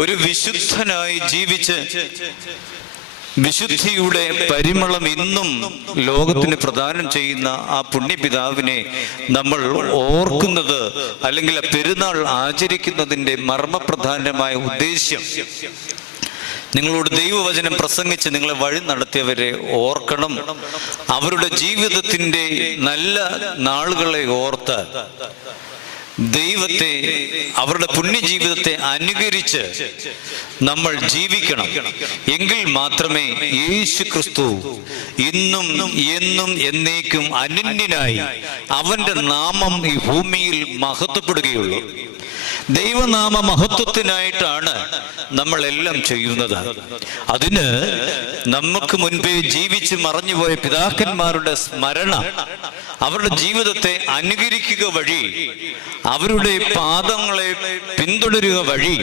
ഒരു വിശുദ്ധനായി ജീവിച്ച് വിശുദ്ധിയുടെ പരിമളം ഇന്നും ലോകത്തിന് പ്രദാനം ചെയ്യുന്ന ആ പുണ്യപിതാവിനെ നമ്മൾ ഓർക്കുന്നത്, അല്ലെങ്കിൽ ആ പെരുന്നാൾ ആചരിക്കുന്നതിൻ്റെ മർമ്മപ്രധാനമായ ഉദ്ദേശ്യം, നിങ്ങളോട് ദൈവവചനം പ്രസംഗിച്ച് നിങ്ങളെ വഴി നടത്തിയവരെ ഓർക്കണം. അവരുടെ ജീവിതത്തിൻ്റെ നല്ല നാളുകളെ ഓർത്ത് ദൈവത്തെ, അവരുടെ പുണ്യജീവിതത്തെ അനുകരിച്ച് നമ്മൾ ജീവിക്കണം. എങ്കിൽ മാത്രമേ യേശു ക്രിസ്തു ഇന്നും എന്നും എന്നേക്കും അനന്യനായി അവന്റെ നാമം ഈ ഭൂമിയിൽ മഹത്വപ്പെടുകയുള്ളൂ. ദൈവനാമ മഹത്വത്തിനായിട്ടാണ് നമ്മളെല്ലാം ചെയ്യുന്നത്. അതിന് നമുക്ക് മുൻപേ ജീവിച്ച് മറഞ്ഞുപോയ പിതാക്കന്മാരുടെ സ്മരണ, അവരുടെ ജീവിതത്തെ അനുകരിക്കുക വഴി, അവരുടെ പാദങ്ങളെ പിന്തുടരുക വഴി